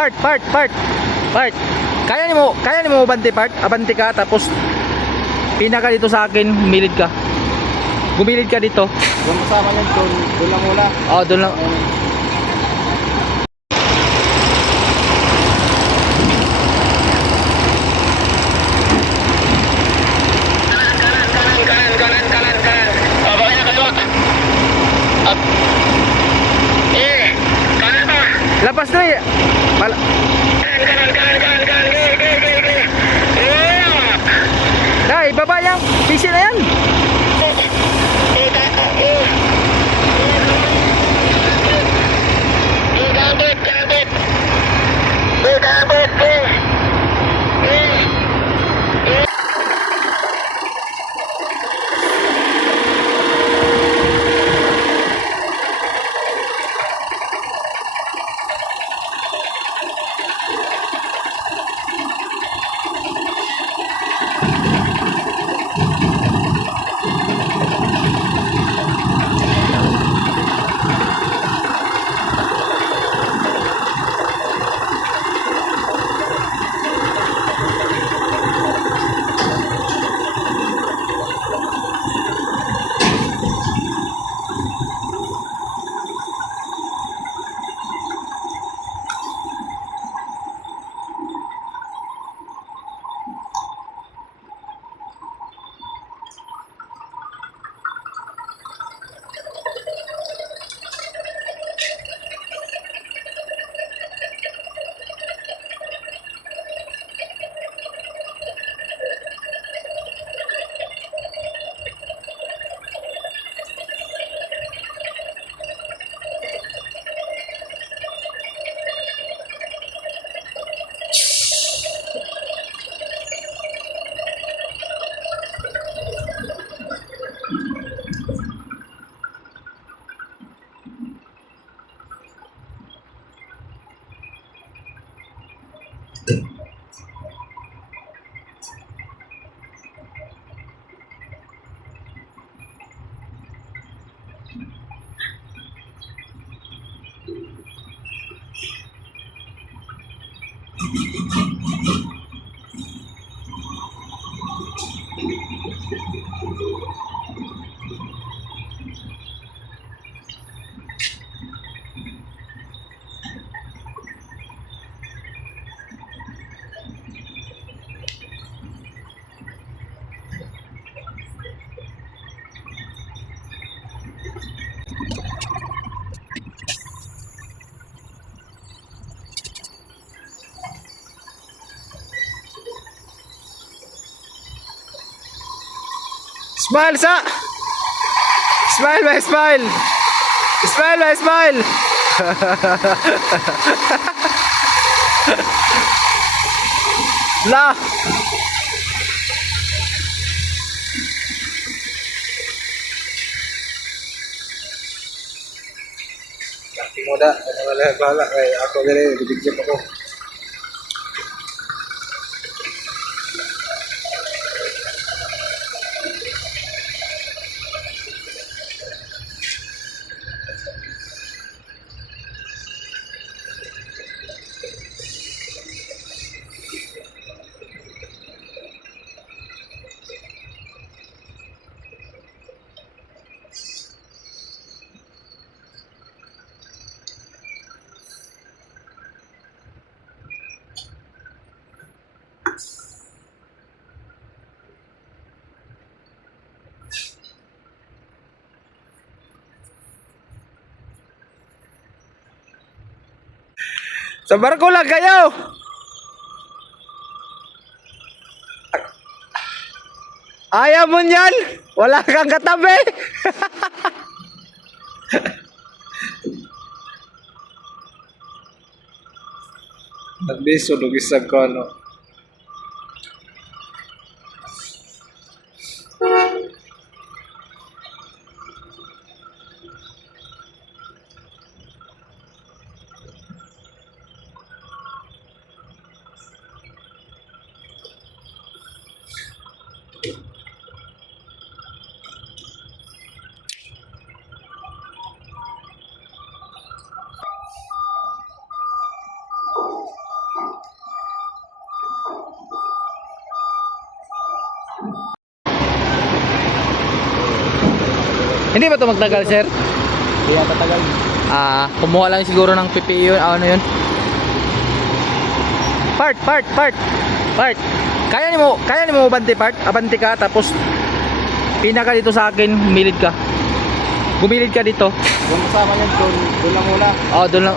Part. Kaya ni mo abante part. Abante ka tapos pinaka dito sa akin, humilid ka. Gumilid ka dito. Doon kasama niyan, doon lang muna. Oh, doon lang. Lapas na eh. Ibaba yan. Pisi na yan. Smile sa. Smile, my smile. Smile, my smile. La. Laki mo da, ano wala kay ako dali bibigyan ako. Sa barko lang kayo. Ayaw mo niyan. Wala kang katabi. Nagbiso lugisag ko ano. Hindi ba ito magtagal, sir? Kaya tatagal. Kumuha lang siguro ng PPE yun. Ano yun? Part. Kaya ni mo abante part? Abante ka, tapos pinaka dito sa akin, humilid ka. Gumilid ka dito. Yung kasama niyan, doon lang muna. Doon lang.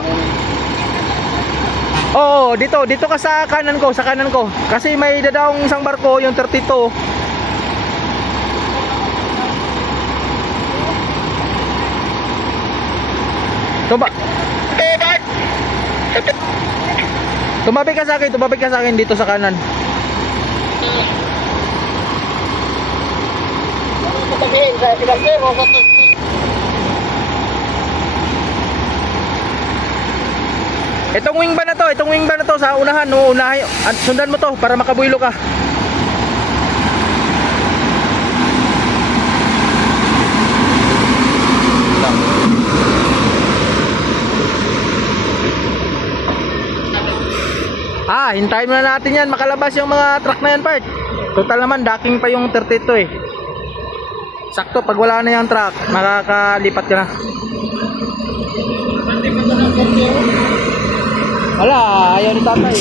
Dito ka sa kanan ko. Kasi may dadaong isang barko, yung 32. Tumabi ka sa akin dito sa kanan. Itong wing ban na to sa unahan, sundan mo to para makabuylo ka. Hintayin muna natin yan makalabas yung mga truck na yan, part. Total naman docking pa yung 32 eh. Sakto pag wala na yung truck, makakalipat ka na. Wala, ayaw ni tatay.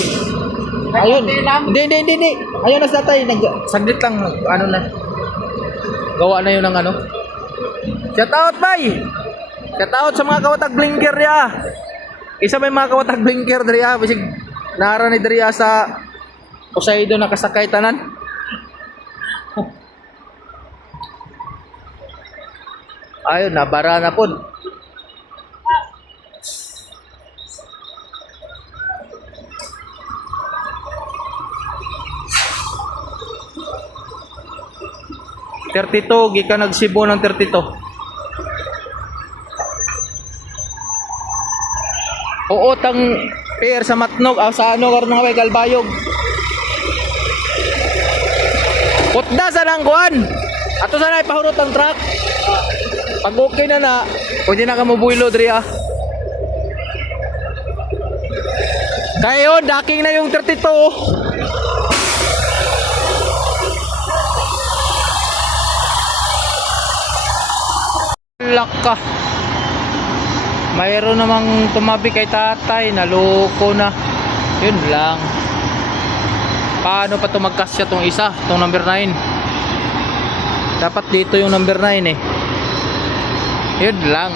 Ayun. Hindi. Ayaw na si tatay. Saglit lang, ano na. Gawa na yun ng ano. Shout out, bay! Shout out sa mga kawatag blinker ya. Isa may mga kawatag blinker diri ya. Bisig nara ni diri ya sa Poseidon nakasakay tanan. Ayun, nabara na po. Gikan nagsibo ng 32. Uotang pair sa Matnog sa ano karon nga Galbayog. Putda sa nang kuan. Ato sana ipahurot ang truck. Pag okay na, pwede na ka mabuylo diri ah. Kaya yun, docking na yung 32. Laka. Mayroon namang tumabi kay tatay, naloko na. Yun lang. Paano pa tumagkasya tong isa, tong number 9? Dapat dito yung number 9 eh. Yun lang.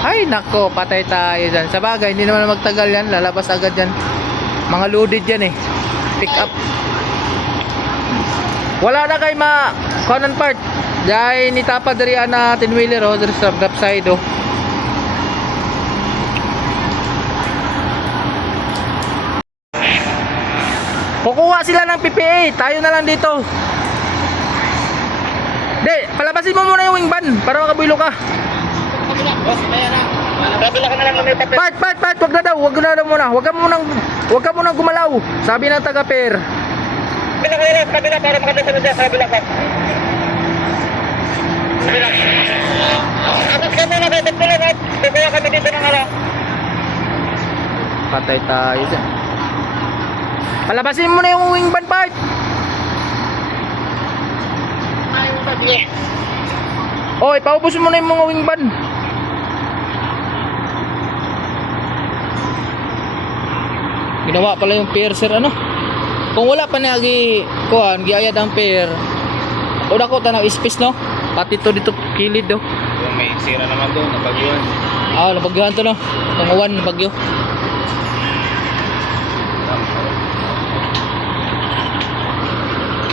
Ay nako, patay tayo dyan. Sa bagay, hindi naman magtagal yan. Lalabas agad yan. Mga loaded yan eh. Pick up. Wala na kay kanan part. Dahil nitapa dari na 10-wheeler oh, dari sa gap side oh. Kukuha sila ng PPA, tayo na lang dito. De, palabasin mo muna yung wing ban para makabuylo ka. Boss, kaya na. Kabila ka na lang na may papel. Part, wag na daw muna. Wag ka muna gumalaw. Sabi ng taga-pair. Kabila para makabisa na dyan, kabila ka. Kabila. Abot ka muna, abot ka lang. Kukuha kami dito ng araw. Patay tayo dyan. Palabasin mo na yung wing ban part. Oh, ipaubos mo na yung mga wing ban. Ginawa pala yung pair sir ano. Kung wala pa nagi kuan giayad ang pair. Uda ko tanang space no. Pati to dito kilid do. Yung may sira naman doon, nabagyuhan. Nabagyuhan to no. Tunguan nabagyo.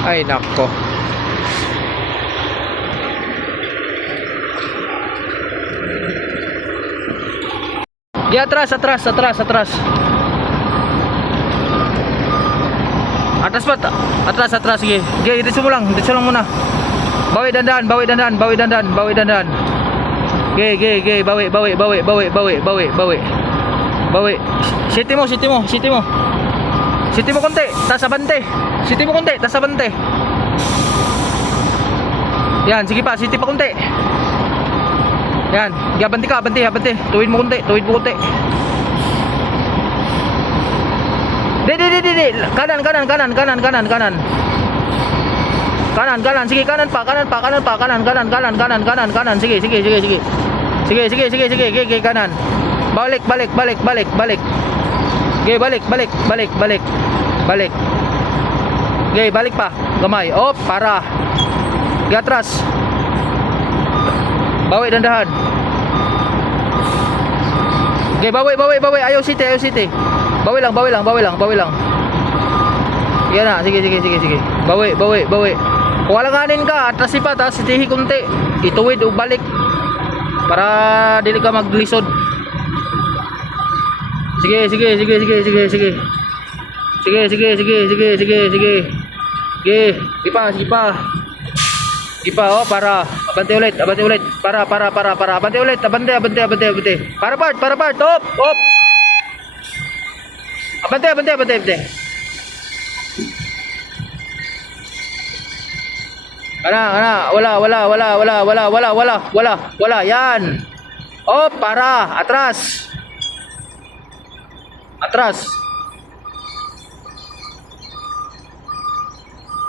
Ay nako. Di atras. Atras. Sige. Dito mo lang muna. Bawi dandan. Ge, bawi. Siti mo. Siti mo konti, tas abante. Yan, sige pa, siti pa konti. Yan, abante ka. Tuwid mo konti. Di. Kanan. Kanan. Sige, kanan pa. Kanan. Sige. Sige, kanan. Balik. Okay, balik. Okay, balik pa. Gamay. Op, para. Di atras. Bawi dandahan. Okay, bawi. Ayaw city. Bawi lang. Yan na, sige. Bawi. Kung alanganin ka, atras pa, tapos sitihi kunti. Ituwid o balik. Para dili ka maglisod. Sige. Sige pa, oh, para. Abante ulit. Para. Abante ulit. Para part. Op. Abante. Ana. Wala. Yan. Op, para. Atras.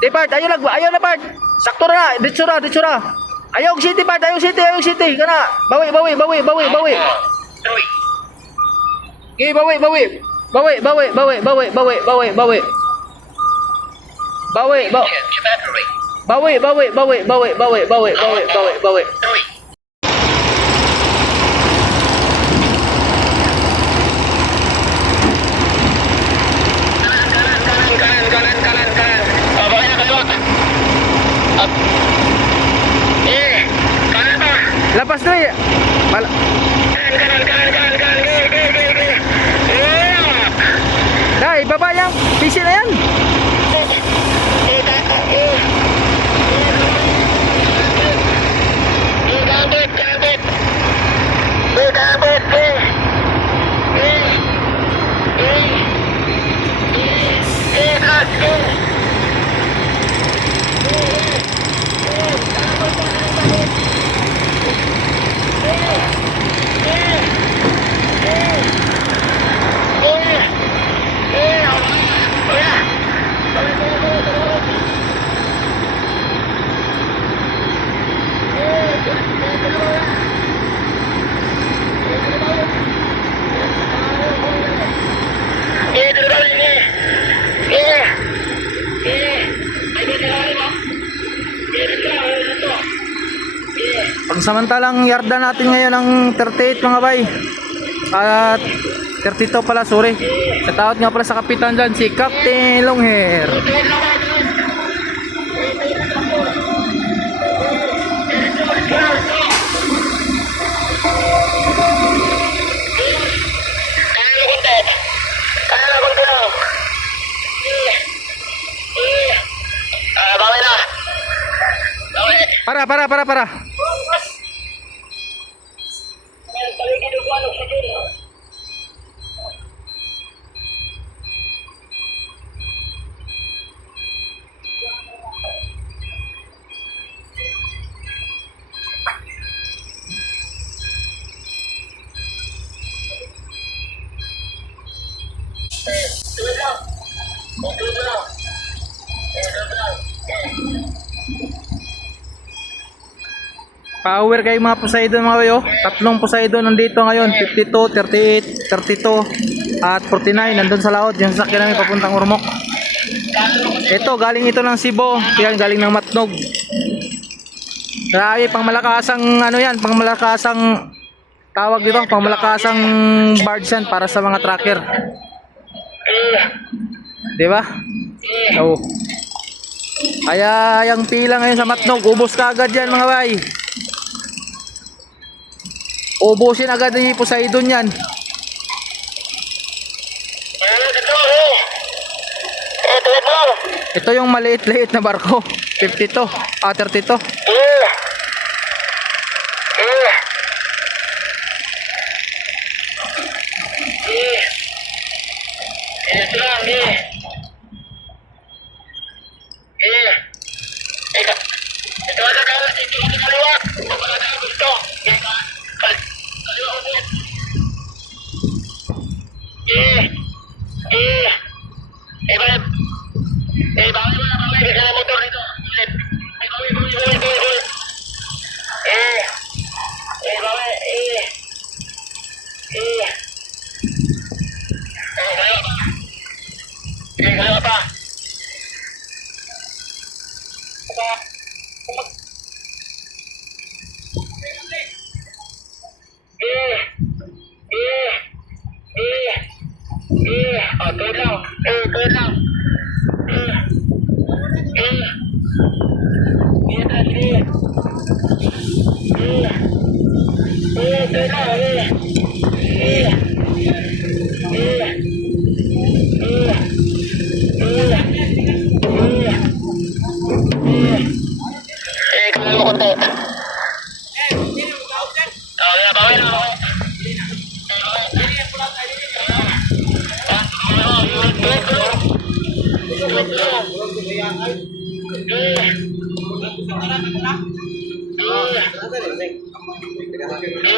Di part, ayaw na part. Sakto na, ditsura. Ayaw city part, ayaw city. Kana, bawi. Okay, bawi. Lapas tu ya. Dah, ibaba yang pisil na yan. Pagsamantalang yarda natin ngayon ang 38 mga bay. At 32 pala, sorry. Shoutout nga pala sa kapitan dyan, si Captain Longhair. Para. Power kayo mga Poseidon mga kayo. Tatlong Poseidon nandito ngayon. 52, 38, 32 at 49. Nandun sa laot. Yung sasakyan namin papuntang Ormoc. Ito, galing ito ng Cebu. Yan, galing ng Matnog. Grabe, pang malakasang ano yan. Pang malakasang tawag dito. Pang malakasang barge yan para sa mga tracker. Diba? Oo. Kaya yung pila ngayon sa Matnog, ubos ka agad yan mga bay. Ubusin agad ni Poseidon yan. Ito yung maliit-liit na barko. 52, 32.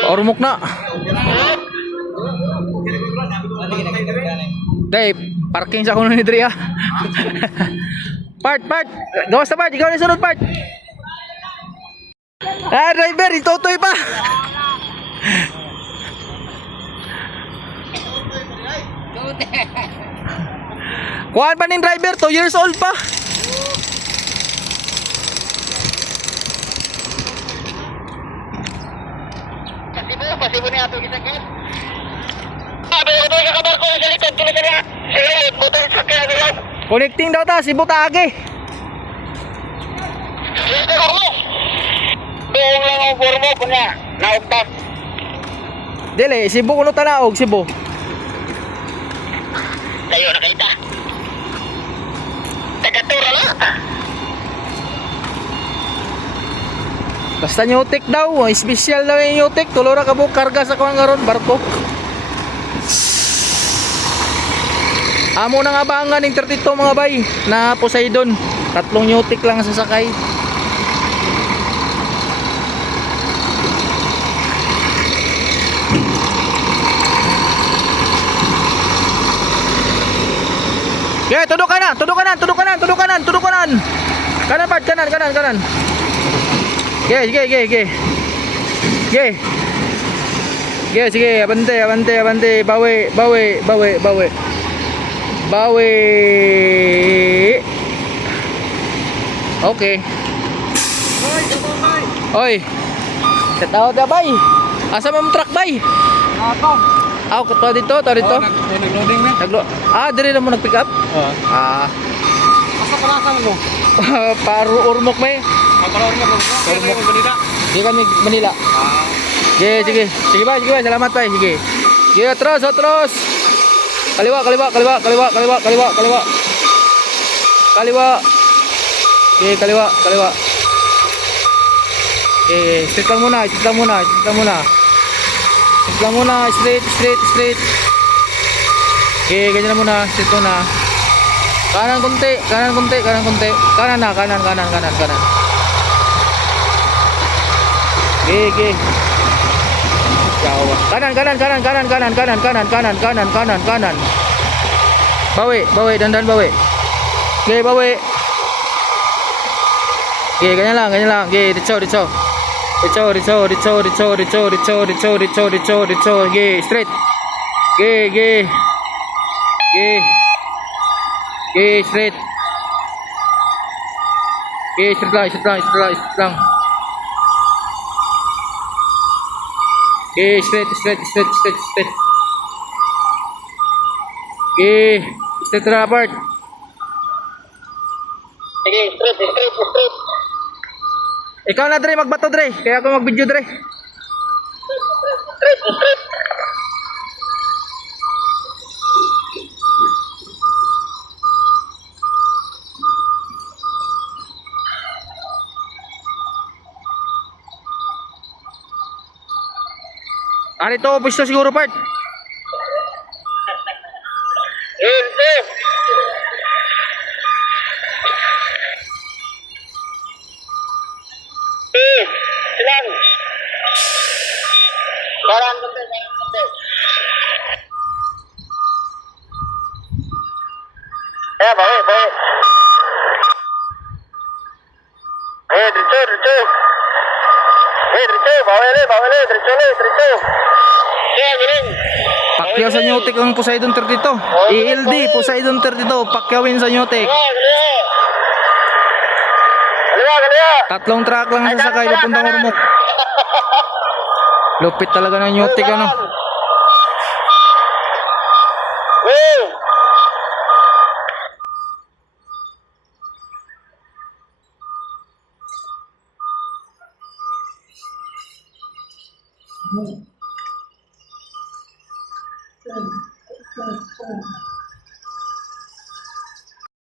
Ormok na. Dave, parking sa kuno ni Dre ah. Part. Gawas na part, ikaw na sunod part. Ah, driver, itutoy pa. Kuhaan pa ning driver, 2 years old pa. Pasibo niya ito isagin. Sabi ko ito kakabar ko sa likod. Sige, buto yung sakyan nila. Connecting daw ta, Cebu Taagi. Sige ko mo. Doon lang ang formo ko niya. Naugtas. Dili, Cebu kuno tanaog, Cebu. Kayo nakita. Tagatura lang. Basta Newtek daw, special daw yung Newtek. Tulora ka po karga sa kuwan ngaron, barko. Amo nang abangan ng 32 mga bay na Poseidon. 3 Newtek lang ang sasakay. Okay, tudok kanan. Kanan part, kanan. Okay. Sige, abante. Bawi. Okay. Oy. Tataw da bay. Asa mo truck bay? Ako. Ako to dito. Nag-loading na. Dire na mo nag-pick up? Asa palasan mo? Paru urmok may. Kapalawin mo. Ormok. Manila. Di kami Manila. Sige bay. Salamat bay. Sige. Terus. Kaliwa. Okay, kaliwa. Okay, straight lang muna. Straight. Okay, ganyan na muna. Straight muna. Kanan konti. Kanan. Okay. Jawa. Kanan. Bawi, dandan bawi. Okay, bawi. Okay, ganyan lang. Okay, dicho. Okay, straight. Okay, straight. Okay, straight lang. Okay, straight. Okay, straight na part. Sige, straight. Ikaw na Dre, magbato Dre. Kaya ako mag-video Dre. Straight. Ito, pwesto siguro part. Silang. Barang konti. Baik. Diretso. Bawele, diretso. Giling. Pakyaw sa Newtek ang Poseidon 32. ELD, Poseidon 32. Pakyawin sa Newtek. Kaliwa. 3 truck lang ang sasakay papuntang Ormoc. Lupit talaga ng Newtek ano.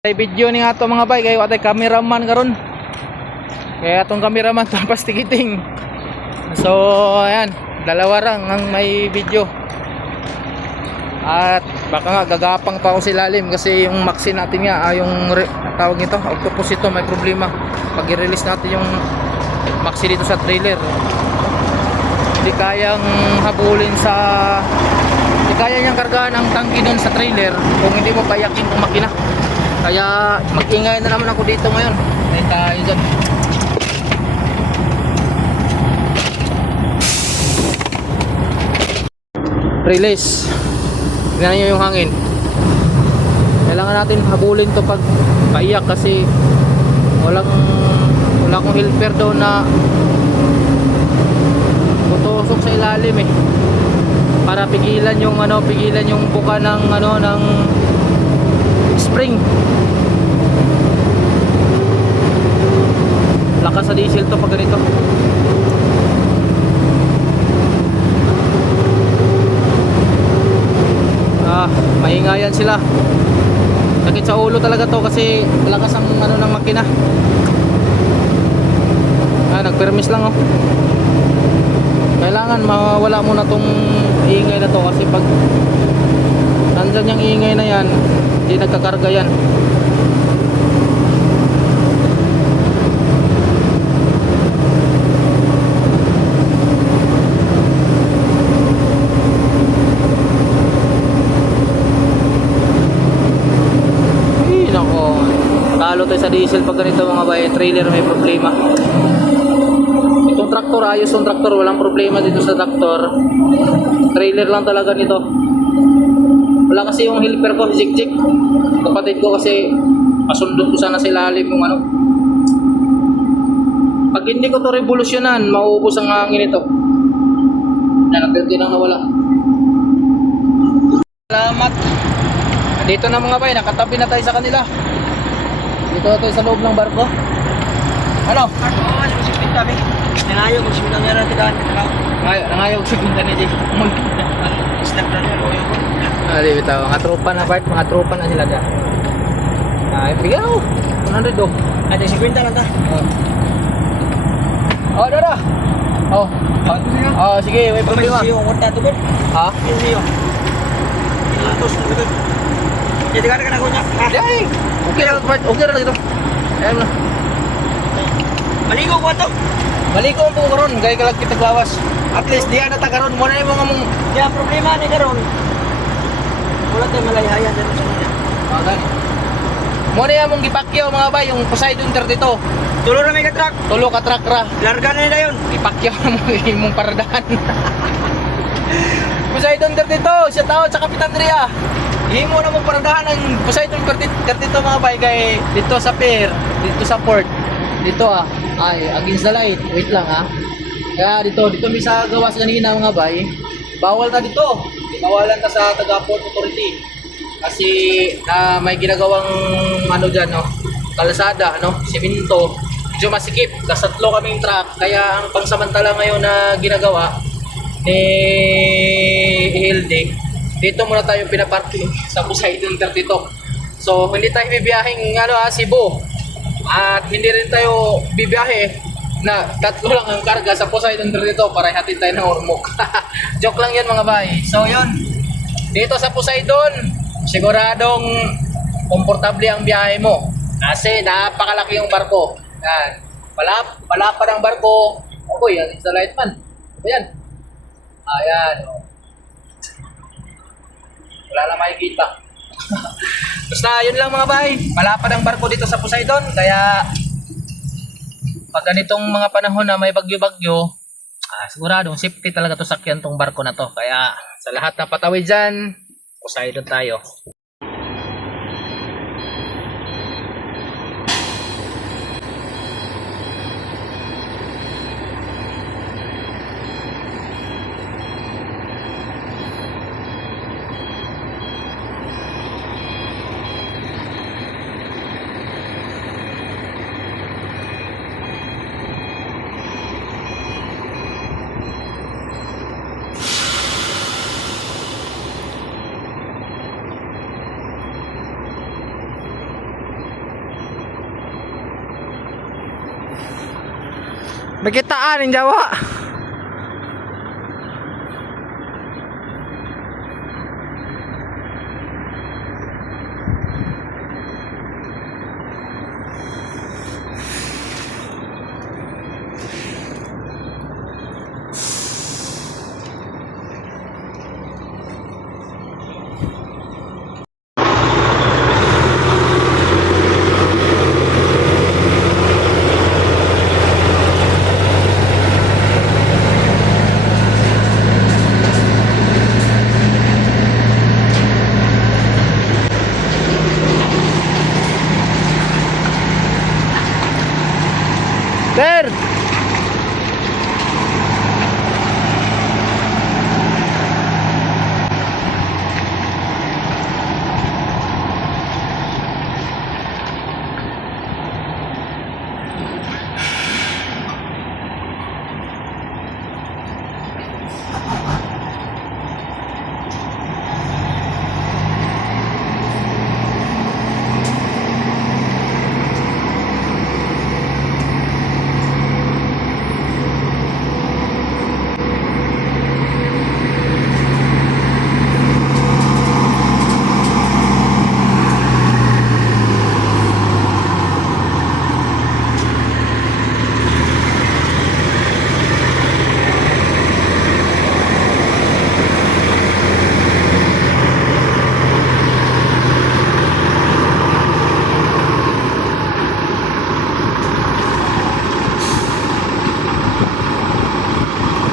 Ay video ni ato mga bay kayo atay cameraman karon. Kaya atong cameraman tapos tikiting. So ayan, dalawa lang ang may video. At baka nga gagapang pa ako sa ilalim kasi yung maxi natin nga, tawag nito, octopus ito, may problema. Pag i-release natin yung maxi dito sa trailer, hindi kayang habulin hindi kaya niyang kargahan ang tangke dun sa trailer kung hindi mo payakin ang makina. Kaya mag-ingay na naman ako dito ngayon. Tayo tayo dyan. Release. Tingnan nyo yung hangin. Kailangan natin habulin to pag paiyak kasi wala akong helper doon na tutusok sa ilalim eh, para pigilan yung buka ng spring. Lakas sa diesel to pag ganito. Mahingayan sila. Sakit sa ulo talaga to kasi lakas ang ng makina. Nagpermis lang oh. Kailangan mawala muna tong ingay na to kasi pag nandyan yung ingay na yan, hindi nagkakarga yan. Talo tayo sa diesel pag ganito mga bay. Trailer may problema. Itong traktor, ayos yung traktor, walang problema dito sa traktor. Trailer lang talaga nito. Wala kasi yung helper ko, jig-jig. Kapatid ko kasi pasundot ko sana sa ilalim yung Pag hindi ko to revolusyonan, mauubos ang hangin ito. Nagpildi nang nawala. Salamat. Dito na mga bay, nakatabi na tayo sa kanila. Dito na tayo sa loob ng barko. Ano? Oo, nagsispit kami. Nangayo, magsispit ang meron natin. Nangayaw sigunta ni Jay. Snap na rin. Di bitaw, mga tropa na Bart, mga tropa na sila dyan. Bigyan ako. 100 oh. Ate, 50 lang ta. Dada. Sige, may problema. Siyo, kwarta ito, Ben. Ha? Yung siyo. Pinatos na ito. Jadi ka na ko niya. Jay! Okay na Bart, okay na dito. Ayan na. Maligo ko ito. Maliko po karon, gaya ka lang kita klawas. At least diyan na ta karon mo na yung mga mong Kaya problema ni karon. Wala tayong malayhayan dyan sa niya. mo na yung mong gipakyaw mga bay, yung Poseidon 32. Tulo na may katrak. Tulo ka truck ra. Larga na nila yun. Ipakyaw na mo yung mong paradahan. Poseidon 32, siya tawad sa Kapitan Ria. Himo na mong paradahan ng Poseidon 32 mga bay kay dito sa pier, dito sa port. Dito ay against the light. Wait lang Kaya dito may sa gawas kanina mga bay. Bawal na dito. Binawalan na sa taga-port authority. Kasi may ginagawang diyan kalsada, semento. Medyo masikip. Kasatlo kaming truck. Kaya ang pangsamantala ngayon na ginagawa ni Hilde, dito muna tayo pinaparking sa Poseidon 32. So hindi tayo bibiyahing Cebu. At hindi rin tayo bibiyahe na tatlo lang ang karga sa Poseidon 32 para hatid tayo ng Ormoc. Joke lang yan mga bay. So yun, dito sa Poseidon, siguradong komportable ang biyahe mo kasi napakalaki yung barko. Yan. Palapad ang barko. Yan, it's the light man. Ayan. Ayan. Wala na makikita. Basta yun lang mga bay. Malapad ang barko dito sa Poseidon. Kaya pag ganitong mga panahon na may bagyo-bagyo, siguradong safety talaga to sakyan tong barko na to. Kaya sa lahat na patawid dyan, Poseidon tayo. Magkitaan ng Jawa.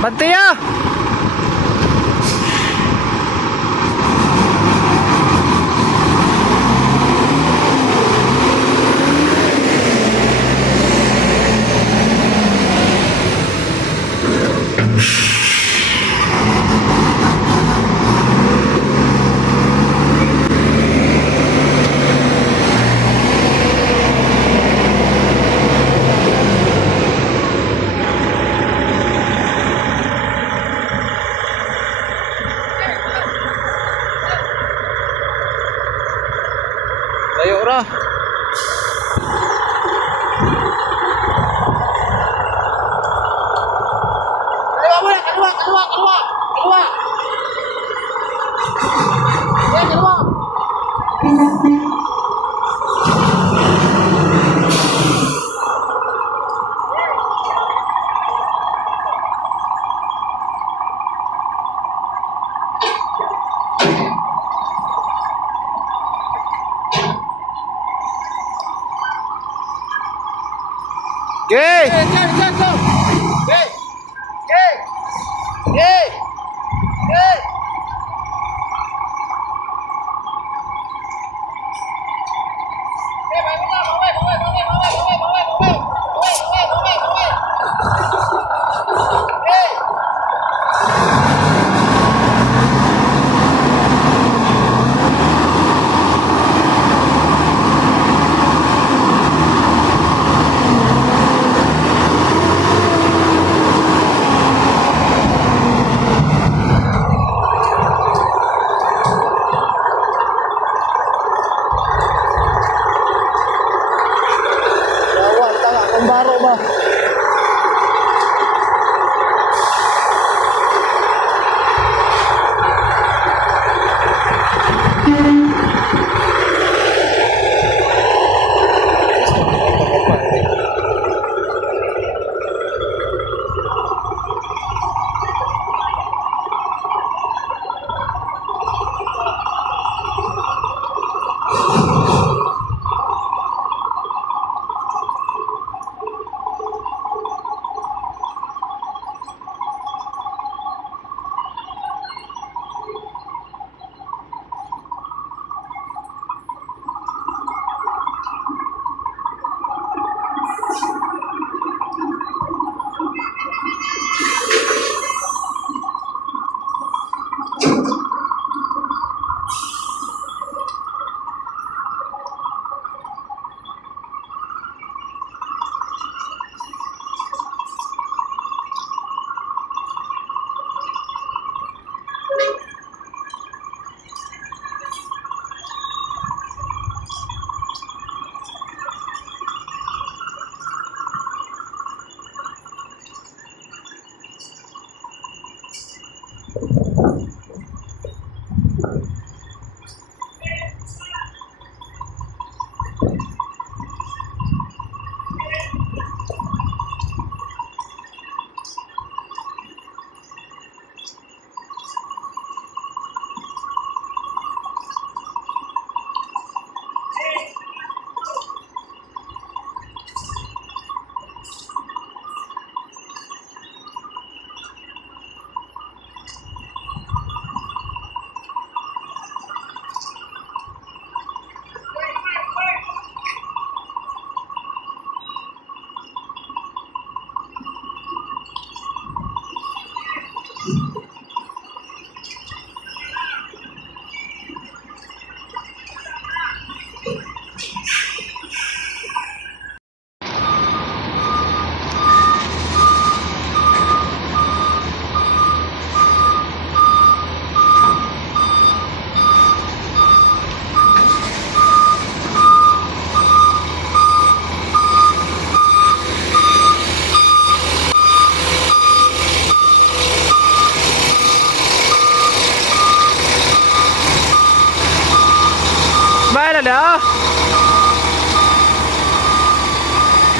Bantiya! Layo ra. Kaliwa muna, kaliwa, kaliwa, kaliwa, kaliwa. Eh, kaliwa. Okay. Diyan, go. Hey. Hey. Hey. Hey. Yawa, tanga kung baro ba?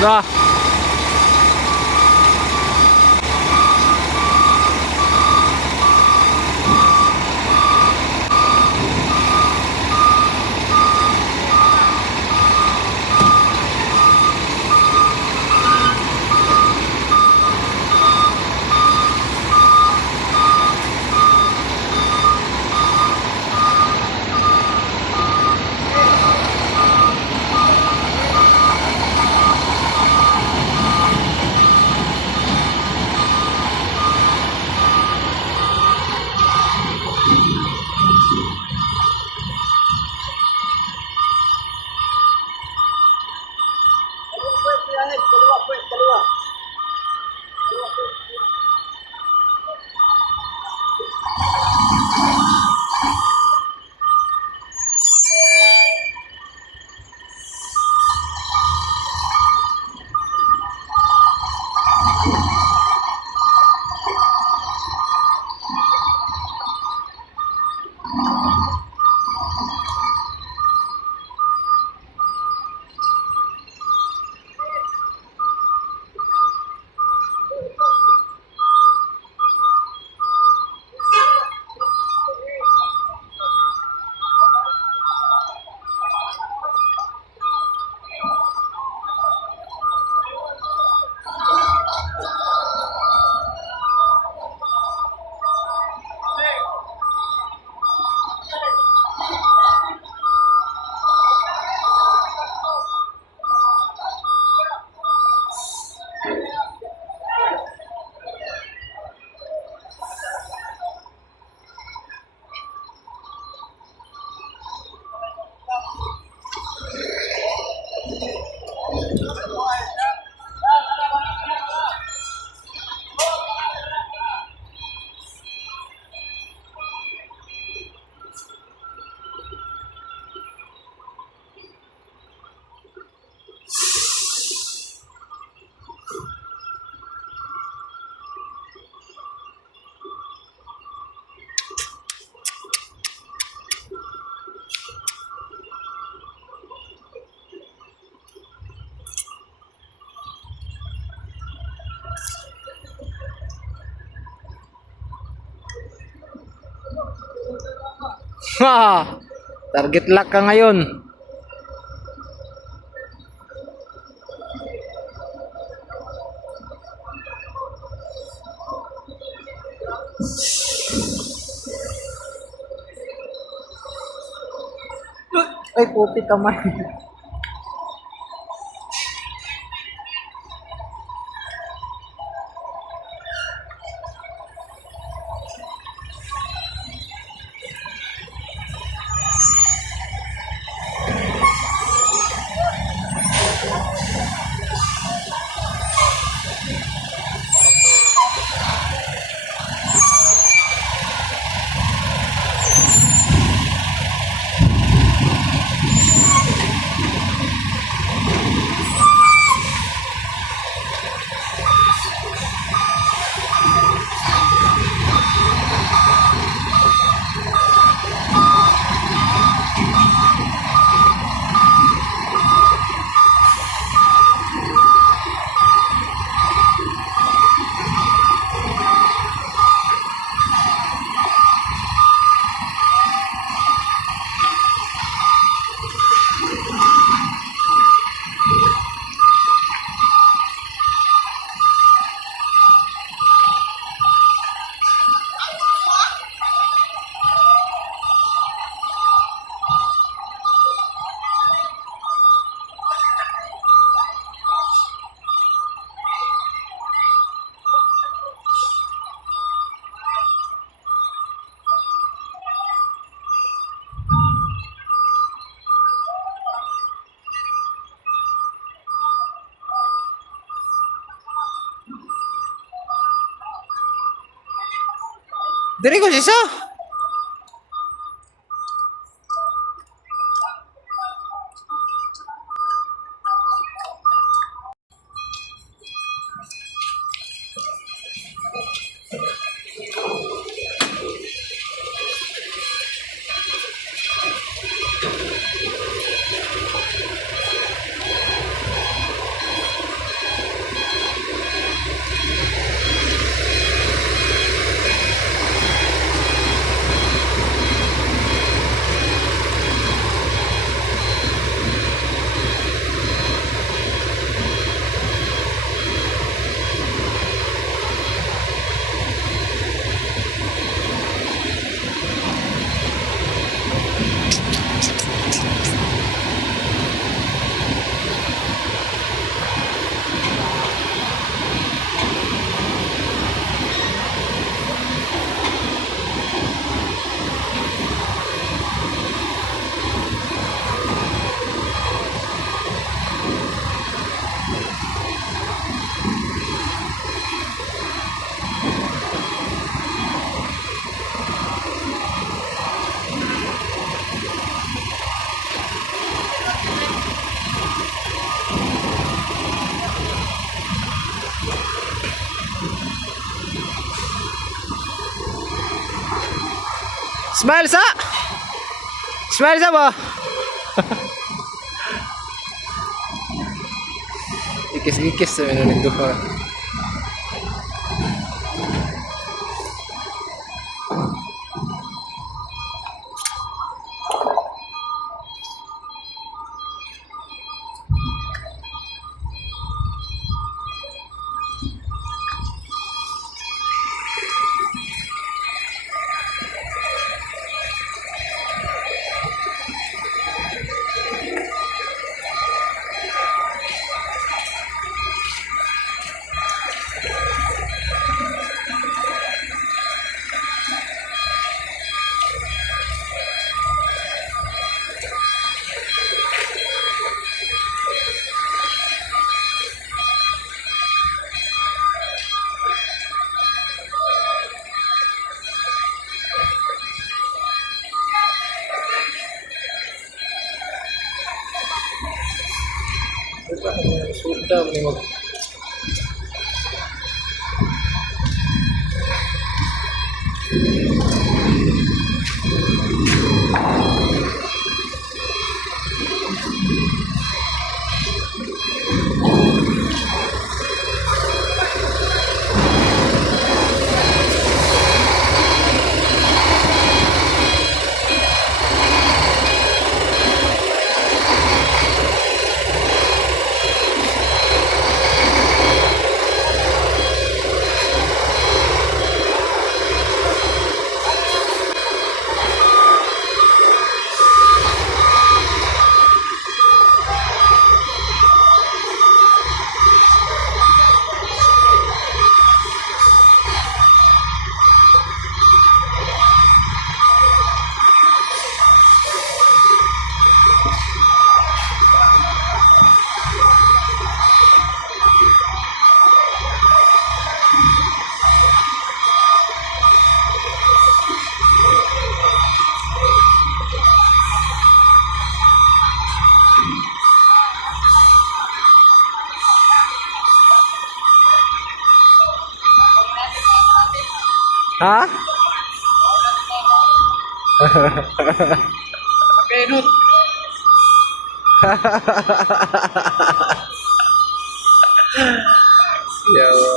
Ah. Ha! Target lock ka ngayon. Ay, puti kamay. Diri ko siya. Smile sa! Smile sa ba? Ikis-ikis sa mga nagduha. Sudah menengok. Ha? Penut. Yawa.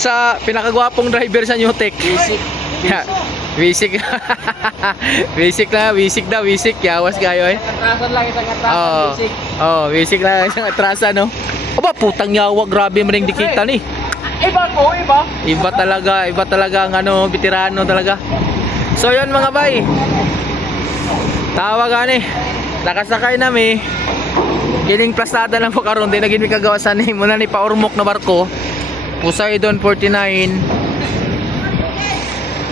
Sa pinakagwapong driver sa Newtek. Basic. Yeah. Basic. Basic. Yawas kayo eh. Atrasan lang isang Oo. Oh, basic lang isang atrasa no. Aba, putang yawa, grabe mo ring dikita ni. Iba ko, iba. Iba talaga ang ano, veterano talaga. So yun mga bay. Tawag ani. Nakasakay nami. Kining plastada lang po karon din naging kagawasan ni muna ni paurmok na barko. Poseidon 49.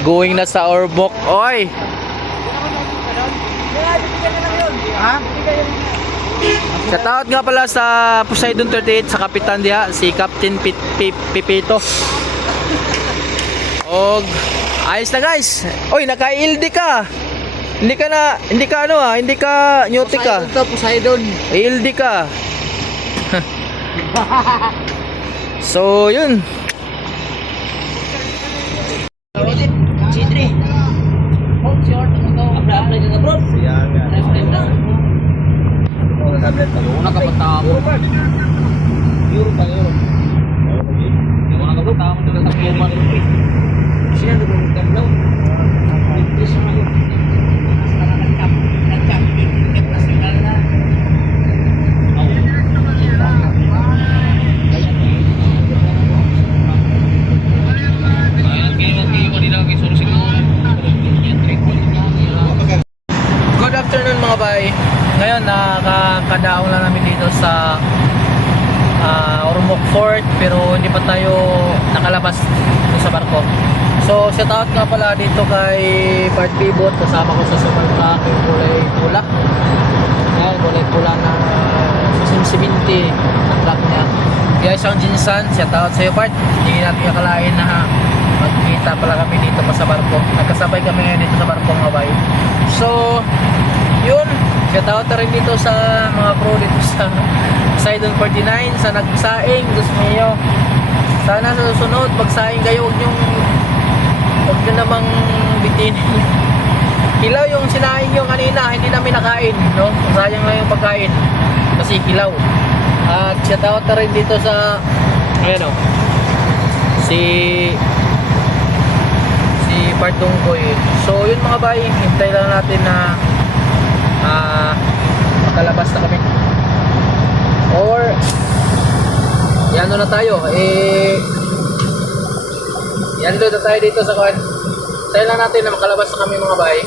Going na sa Ormoc. Oy. Ha? Shout out nga pala sa Poseidon 38 sa kapitan diha si Captain Pipito. Og ayos na guys. Oy, naka-LD ka. Hindi ka Newtek ka. Poseidon. LD ka. So, yun. C3. Hold short. Apply ka bro. Una ka patamo. Euro pa euro. Una ka patamo ng takbuhan. Siya doon ng daw. Please kayo. Good afternoon mga bay. Ngayon nakakadaong lang namin dito sa Ormoc Fort pero hindi pa tayo nakalabas dito sa barko. So shout out nga pala dito kay Bart Pibot, kasama ko sa Sumalta, yung kulay pula. Ayan, kulay pula na siminti ang truck niya. Kaya siyang Jinsan, shout out sa iyo Bart. Hindi natin akalain na magkita pala kami dito pa sa barko. Nagkasabay kami ngayon dito sa barko mga bay. So yun, shout out na rin dito sa mga crew dito sa Poseidon 49 sa nagsaing, gusto niyo sana sa susunod magsaing kayo, huwag nyo namang bitin. Hilaw yung sinaing nyo kanina, hindi namin nakain, no? Sayang lang yung pagkain kasi hilaw. At shout out na rin dito sa ayan o, si Partungkoy. So yun mga bay, hintay lang natin na makalabas na kami or yan na tayo yan doon na tayo dito sa kwan. Hintay lang natin na makalabas na kami mga bay.